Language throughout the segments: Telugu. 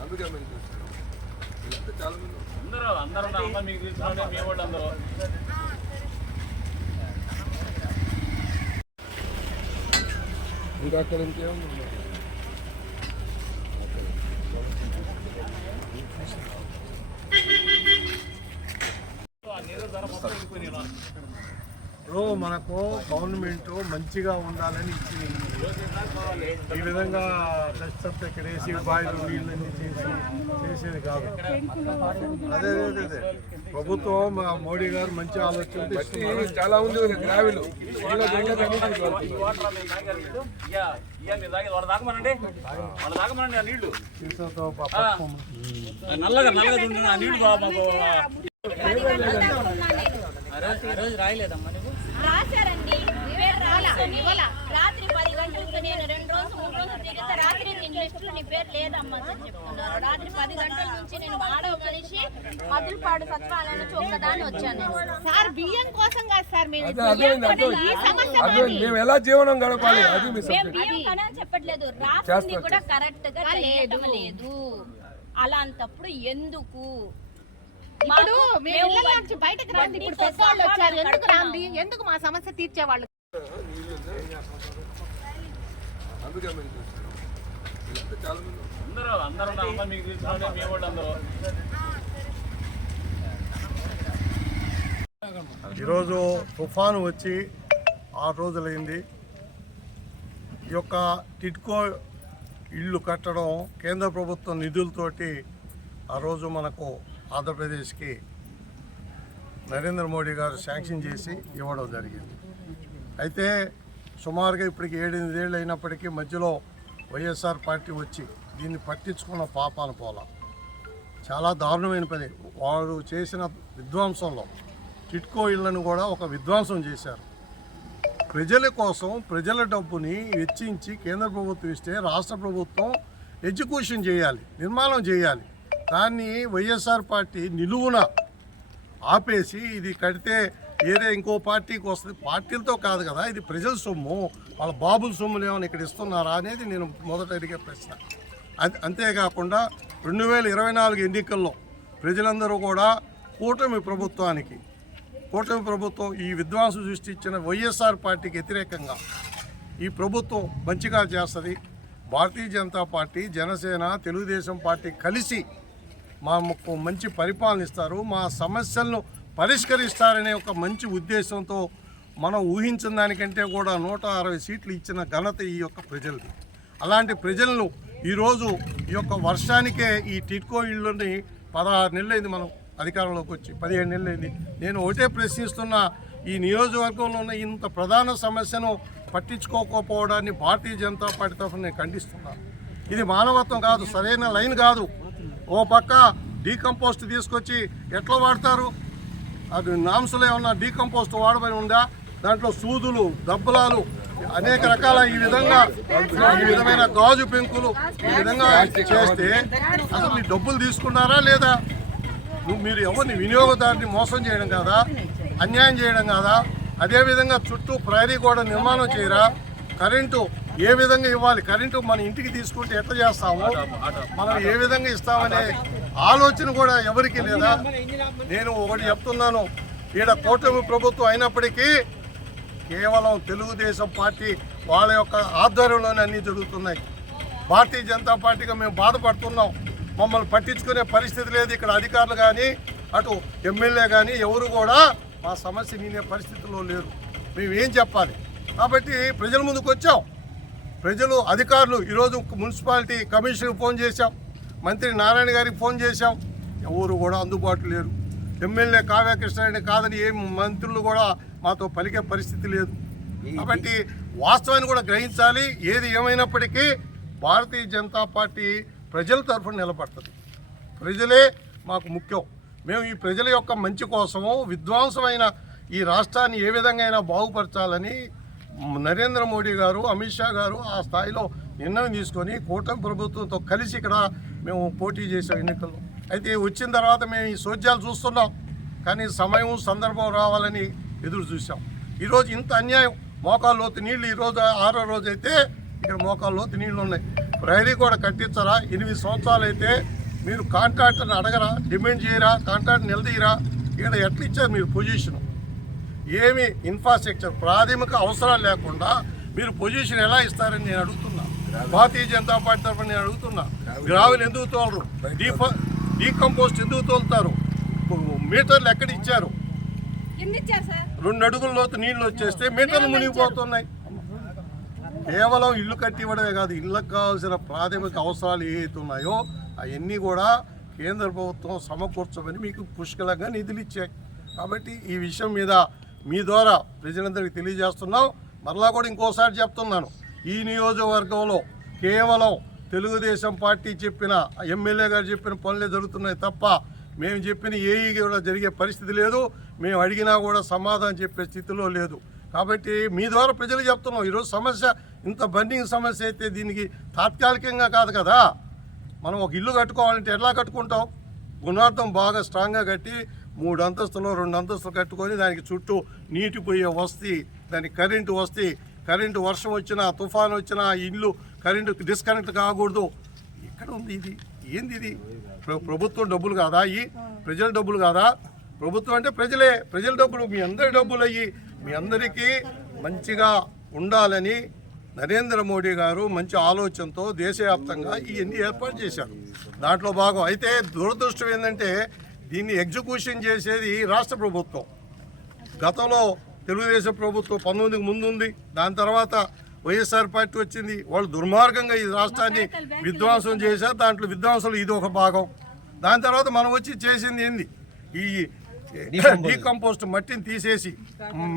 అందుకే మేము చూస్తున్నాం. వీళ్ళంతా చాలా మంది ఉన్నారు. అందరూ అందరూ నా అమ్మ మీకు తెలిసిన మీ వాళ్ళు అందరూ. ఇంకా అక్కడ ఇంకేముంది? నీళ్ళ ధర మొత్తం ఇప్పుడు మనకు గవర్నమెంట్ మంచిగా ఉండాలని ఇచ్చింది. ఈ విధంగా డస్ట్ అంతా ఇక్కడ వేసి బాయిలు నీళ్ళని చేసి చేసేది కాదు. అదే అదే అదే ప్రభుత్వం మా మోడీ గారు మంచి ఆలోచన చాలా ఉంది గ్రావిల్. నల్లగా నల్లగా నీళ్ళు బాగా మాకు రాశారండి. రాత్రి పది గంటలకు నేను రెండు రోజులు మూడు రోజులు తిరిగితే రాత్రి నేను లిస్టులో నీ పేరు లేదమ్మా అని చెప్తున్నారు. రాత్రి పది గంటల నుంచి నేను ఆడవ మనిషి మధులపాడు సచివాలయంలో చూడదాన్ని వచ్చాను. నేను. సార్ బియ్యం కోసం కాదు సార్ అర్థమైంది మేము ఎలా జీవనం గడపాలి? అది మీ మేము బియ్యం కనని చెప్పట్లేదు. రాసింది కూడా కరెక్ట్గా చేయటం లేదు. అలాంటప్పుడు ఎందుకు? ఇప్పుడు మాకు- మేము మేము ఇళ్ళ నుంచి బయటకు రాండి. ఇప్పుడు పెద్దవాళ్ళు వచ్చారు. ఎందుకు. రాండి? ఎందుకు మా సమస్య తీర్చేవాళ్ళు. అందరూ అందరూ మీకు మీ వాళ్ళు అందరూ ఈరోజు తుఫాను వచ్చి ఆరు రోజులైంది. ఈ యొక్క టిడ్కో ఇల్లు కట్టడం కేంద్ర ప్రభుత్వం నిధులతోటి ఆ రోజు మనకు ఆంధ్రప్రదేశ్కి నరేంద్ర మోడీ గారు శాంక్షన్ చేసి ఇవ్వడం జరిగింది. అయితే సుమారుగా ఇప్పటికి ఏడెనిమిదేళ్ళు అయినప్పటికీ మధ్యలో వైఎస్ఆర్ పార్టీ వచ్చి దీన్ని పట్టించుకున్న పాపాన పోలా. చాలా దారుణమైన పని. వారు చేసిన విధ్వంసంలో టిట్కో ఇళ్ళను కూడా ఒక విధ్వంసం చేశారు. ప్రజల కోసం ప్రజల డబ్బుని వెచ్చించి కేంద్ర ప్రభుత్వం ఇస్తే రాష్ట్ర ప్రభుత్వం ఎగ్జిక్యూషన్ చేయాలి నిర్మాణం చేయాలి. దాన్ని వైఎస్ఆర్ పార్టీ నిలువున ఆపేసి ఇది కడితే ఏదే ఇంకో పార్టీకి వస్తుంది. పార్టీలతో కాదు కదా ఇది ప్రజల సొమ్ము. వాళ్ళ బాబుల సొమ్ములు ఏమైనా ఇక్కడ ఇస్తున్నారా అనేది నేను మొదట అడిగే ప్రశ్న. అది అంతేకాకుండా రెండు వేల ఇరవై నాలుగు ఎన్నికల్లో ప్రజలందరూ కూడా కూటమి ప్రభుత్వానికి కూటమి ప్రభుత్వం ఈ విద్వాంసం సృష్టించిన వైఎస్ఆర్ పార్టీకి వ్యతిరేకంగా ఈ ప్రభుత్వం మంచిగా చేస్తుంది. భారతీయ జనతా పార్టీ జనసేన తెలుగుదేశం పార్టీ కలిసి మాకు మంచి పరిపాలన ఇస్తారు మా సమస్యలను పరిష్కరిస్తారనే ఒక మంచి ఉద్దేశంతో మనం ఊహించిన దానికంటే కూడా నూట అరవై సీట్లు ఇచ్చిన ఘనత ఈ యొక్క ప్రజలది. అలాంటి ప్రజలను ఈరోజు ఈ యొక్క వర్షానికే ఈ టిట్కో ఇళ్ళని పదహారు నెలలైంది మనం అధికారంలోకి వచ్చి పదిహేడు నెలలైంది. నేను ఒకటే ప్రశ్నిస్తున్న ఈ నియోజకవర్గంలో ఉన్న ఇంత ప్రధాన సమస్యను పట్టించుకోకపోవడాన్ని భారతీయ జనతా పార్టీ తరఫున నేను ఖండిస్తున్నాను ఇది మానవత్వం కాదు సరైన లైన్ కాదు. ఓ పక్క డీకంపోస్ట్ తీసుకొచ్చి ఎట్లా వాడతారు? అది నామ్స్లో ఏమన్నా డీకంపోస్ట్ వాడబడి ఉందా? దాంట్లో సూదులు దబ్బలాలు అనేక రకాల ఈ విధంగా ఈ విధమైన గాజు పెంకులు ఈ విధంగా చేస్తే అసలు మీ డబ్బులు తీసుకున్నారా లేదా? నువ్వు మీరు ఎవరిని వినియోగదారుని మోసం చేయడం కాదా? అన్యాయం చేయడం కాదా? అదేవిధంగా చుట్టూ ప్రైరీ గోడ నిర్మాణం చేయరా? కరెంటు ఏ విధంగా ఇవ్వాలి? కరెంటు మన ఇంటికి తీసుకుంటే ఎట్లా చేస్తాము? మనం ఏ విధంగా ఇస్తామనే ఆలోచన కూడా ఎవరికి లేదా? నేను ఒకటి చెప్తున్నాను. ఈడ కూటమి ప్రభుత్వం అయినప్పటికీ కేవలం తెలుగుదేశం పార్టీ వాళ్ళ యొక్క ఆధ్వర్యంలోనే అన్నీ జరుగుతున్నాయి. భారతీయ జనతా పార్టీగా మేము బాధపడుతున్నాం. మమ్మల్ని పట్టించుకునే పరిస్థితి లేదు ఇక్కడ అధికారులు కానీ అటు ఎమ్మెల్యే కానీ ఎవరు కూడా మా సమస్య వినే పరిస్థితిలో లేరు. మేము ఏం చెప్పాలి? కాబట్టి ప్రజల ముందుకు వచ్చాం. ప్రజలు అధికారులు ఈరోజు మున్సిపాలిటీ కమిషనర్కి ఫోన్ చేశాం. మంత్రి నారాయణ గారికి ఫోన్ చేశాం. ఎవరు కూడా అందుబాటులో లేరు. ఎమ్మెల్యే కావ్య కృష్ణారెడ్డి కాదని ఏ మంత్రులు కూడా మాతో పలికే పరిస్థితి లేదు. కాబట్టి వాస్తవాన్ని కూడా గ్రహించాలి. ఏది ఏమైనప్పటికీ భారతీయ జనతా పార్టీ ప్రజల తరఫున నిలబడుతుంది. ప్రజలే మాకు ముఖ్యం. మేము ఈ ప్రజల యొక్క మంచి కోసము విధ్వంసమైన ఈ రాష్ట్రాన్ని ఏ విధంగా అయినా బాగుపరచాలని నరేంద్ర మోడీ గారు అమిత్ షా గారు ఆ స్థాయిలో నిర్ణయం తీసుకొని కూటమి ప్రభుత్వంతో కలిసి ఇక్కడ మేము పోటీ చేసాం ఎన్నికల్లో. అయితే వచ్చిన తర్వాత మేము ఈ సోద్యాలు చూస్తున్నాం. కానీ సమయం సందర్భం రావాలని ఎదురు చూసాం ఈరోజు ఇంత అన్యాయం. మోకాలు లోతు నీళ్ళు ఈరోజు ఆరో రోజు అయితే ఇక్కడ మోకాల్లో నీళ్ళు ఉన్నాయి. ప్రహరీ కూడా కట్టించరా? ఎనిమిది సంవత్సరాలు అయితే మీరు కాంట్రాక్టర్ని అడగరా? డిమాండ్ చేయరా? కాంట్రాక్ట్ నిలదీయరా? ఇక్కడ ఎట్లా ఇచ్చారు మీరు పొజిషన్? ఏమి ఇన్ఫ్రాస్ట్రక్చర్ ప్రాథమిక అవసరాలు లేకుండా మీరు పొజిషన్ ఎలా ఇస్తారని నేను అడుగుతున్నా. భారతీయ జనతా పార్టీ తరఫున నేను అడుగుతున్నా. గ్రావెల్ ఎందుకు తోలరు? డీఫ డీకంపోస్ట్ ఎందుకు తోలుతారు? మీటర్లు ఎక్కడ ఇచ్చారు? రెండు అడుగుల లోతు నీళ్ళు వచ్చేస్తే మీటర్లు మునిగిపోతున్నాయి. కేవలం ఇల్లు కట్టి ఇవ్వడమే కాదు ఇళ్ళకు కావాల్సిన ప్రాథమిక అవసరాలు ఏవైతే ఉన్నాయో అవన్నీ కూడా కేంద్ర ప్రభుత్వం సమకూర్చమని మీకు పుష్కలంగా నిధులు ఇచ్చాయి. కాబట్టి ఈ విషయం మీద మీ ద్వారా ప్రజలందరికీ తెలియజేస్తున్నాం. మరలా కూడా ఇంకోసారి చెప్తున్నాను. ఈ నియోజకవర్గంలో కేవలం తెలుగుదేశం పార్టీ చెప్పిన ఎమ్మెల్యే గారు చెప్పిన పనులే జరుగుతున్నాయి తప్ప మేము చెప్పిన ఏఈ కూడా జరిగే పరిస్థితి లేదు. మేము అడిగినా కూడా సమాధానం చెప్పే స్థితిలో లేదు. కాబట్టి మీ ద్వారా ప్రజలు చెప్తున్నాం. ఈరోజు సమస్య ఇంత బండింగ్ సమస్య అయితే దీనికి తాత్కాలికంగా కాదు కదా. మనం ఒక ఇల్లు కట్టుకోవాలంటే ఎలా కట్టుకుంటాం? గుణార్థం బాగా స్ట్రాంగ్గా కట్టి మూడు అంతస్తులు రెండు అంతస్తులు కట్టుకొని దానికి చుట్టూ నీటి పోయే వస్తీ దానికి కరెంటు వస్తీ కరెంటు వర్షం వచ్చినా తుఫాన్ వచ్చినా ఇల్లు కరెంటు డిస్కనెక్ట్ కాకూడదు. ఎక్కడ ఉంది ఇది? ఏంది ఇది? ప్రభుత్వం డబ్బులు కాదా ఈ? ప్రజల డబ్బులు కాదా? ప్రభుత్వం అంటే ప్రజలే. ప్రజల డబ్బులు మీ అందరి డబ్బులు అయ్యి మీ అందరికీ మంచిగా ఉండాలని నరేంద్ర మోడీ గారు మంచి ఆలోచనతో దేశవ్యాప్తంగా ఇవన్నీ ఏర్పాటు చేశారు. దాంట్లో భాగం. అయితే దురదృష్టం ఏంటంటే దీన్ని ఎగ్జిక్యూషన్ చేసేది రాష్ట్ర ప్రభుత్వం. గతంలో తెలుగుదేశం ప్రభుత్వం పంతొమ్మిదికి ముందు ఉంది దాని తర్వాత వైఎస్ఆర్ పార్టీ వచ్చింది. వాళ్ళు దుర్మార్గంగా ఈ రాష్ట్రాన్ని విధ్వంసం చేశారు. దాంట్లో విధ్వంసంలో ఇది ఒక భాగం. దాని తర్వాత మనం వచ్చి చేసింది ఏంది? ఈ డీకంపోస్ట్ మట్టిని తీసేసి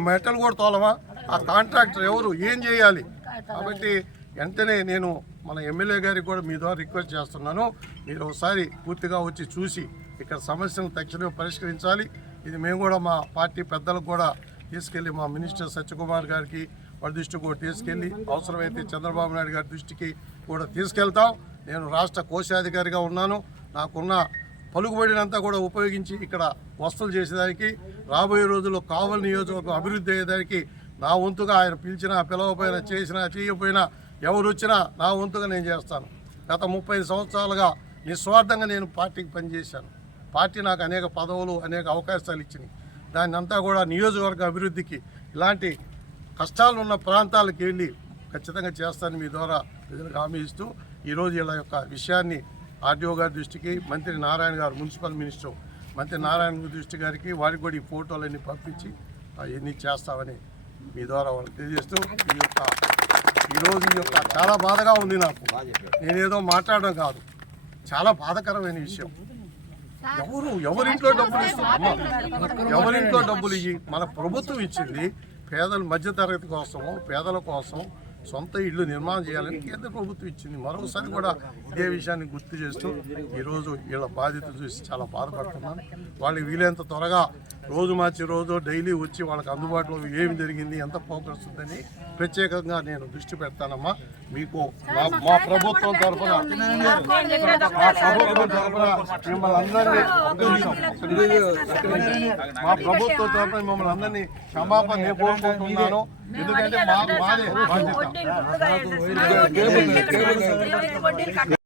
మెటల్ కూడా తోలమా? ఆ కాంట్రాక్టర్ ఎవరు? ఏం చేయాలి? కాబట్టి వెంటనే నేను మన ఎమ్మెల్యే గారికి కూడా మీ ద్వారా రిక్వెస్ట్ చేస్తున్నాను. మీరు ఒకసారి పూర్తిగా వచ్చి చూసి ఇక్కడ సమస్యను తక్షణమే పరిష్కరించాలి. ఇది మేము కూడా మా పార్టీ పెద్దలకు కూడా తీసుకెళ్ళి మా మినిస్టర్ సత్యకుమార్ గారికి వారి దృష్టికి కూడా తీసుకెళ్ళి అవసరమైతే చంద్రబాబు నాయుడు గారి దృష్టికి కూడా తీసుకెళ్తాం. నేను రాష్ట్ర కోశాధికారిగా ఉన్నాను. నాకున్న పలుకుబడినంతా కూడా ఉపయోగించి ఇక్కడ వసతులు చేసేదానికి రాబోయే రోజుల్లో కావలి నియోజకవర్గం అభివృద్ధి అయ్యేదానికి నా వంతుగా ఆయన పిలిచినా పిలవపోయినా చేసినా చేయకపోయినా ఎవరు వచ్చినా నా వంతుగా నేను చేస్తాను. గత ముప్పై సంవత్సరాలుగా నిస్వార్థంగా నేను పార్టీకి పనిచేశాను. పార్టీ నాకు అనేక పదవులు అనేక అవకాశాలు ఇచ్చినాయి. దాన్ని అంతా కూడా నియోజకవర్గ అభివృద్ధికి ఇలాంటి కష్టాలు ఉన్న ప్రాంతాలకు వెళ్ళి ఖచ్చితంగా చేస్తాను మీ ద్వారా ప్రజలకు హామీ ఇస్తూ ఈరోజు ఇలా యొక్క విషయాన్ని ఆర్డీఓ గారి దృష్టికి మంత్రి నారాయణ గారు మున్సిపల్ మినిస్టర్ మంత్రి నారాయణ దృష్టి గారికి వారికి కూడా ఈ ఫోటోలన్నీ పంపించి అవన్నీ చేస్తామని మీ ద్వారా వాళ్ళకి తెలియజేస్తూ ఈ యొక్క ఈరోజు ఈ యొక్క చాలా బాధగా ఉంది నాకు. నేనేదో మాట్లాడడం కాదు. చాలా బాధకరమైన విషయం. ఎవరు ఎవరింట్లో డబ్బులు ఇస్తున్నారు? ఎవరింట్లో డబ్బులు ఇయ్యి? మన ప్రభుత్వం ఇచ్చింది పేదల మధ్యతరగతి కోసము పేదల కోసం సొంత ఇల్లు నిర్మాణం చేయాలని కేంద్ర ప్రభుత్వం ఇచ్చింది. మరొకసారి కూడా ఇదే విషయాన్ని గుర్తు చేస్తూ ఈరోజు వీళ్ళ బాధ్యత చూసి చాలా బాధపడుతున్నాను వాళ్ళకి వీలైనంత త్వరగా రోజు మార్చి రోజు డైలీ వచ్చి వాళ్ళకి అందుబాటులో ఏమి జరిగింది ఎంత ప్రోగ్రెస్ ఉందని ప్రత్యేకంగా నేను దృష్టి పెడతానమ్మా. మీకు మా మా ప్రభుత్వం తరఫున మా ప్రభుత్వం తరఫున మిమ్మల్ని అందరినీ. మా ప్రభుత్వం తరఫున మిమ్మల్ని అందరినీ క్షమాపణ నేను కోరుకుంటున్నాను ఎందుకంటే మా మాదే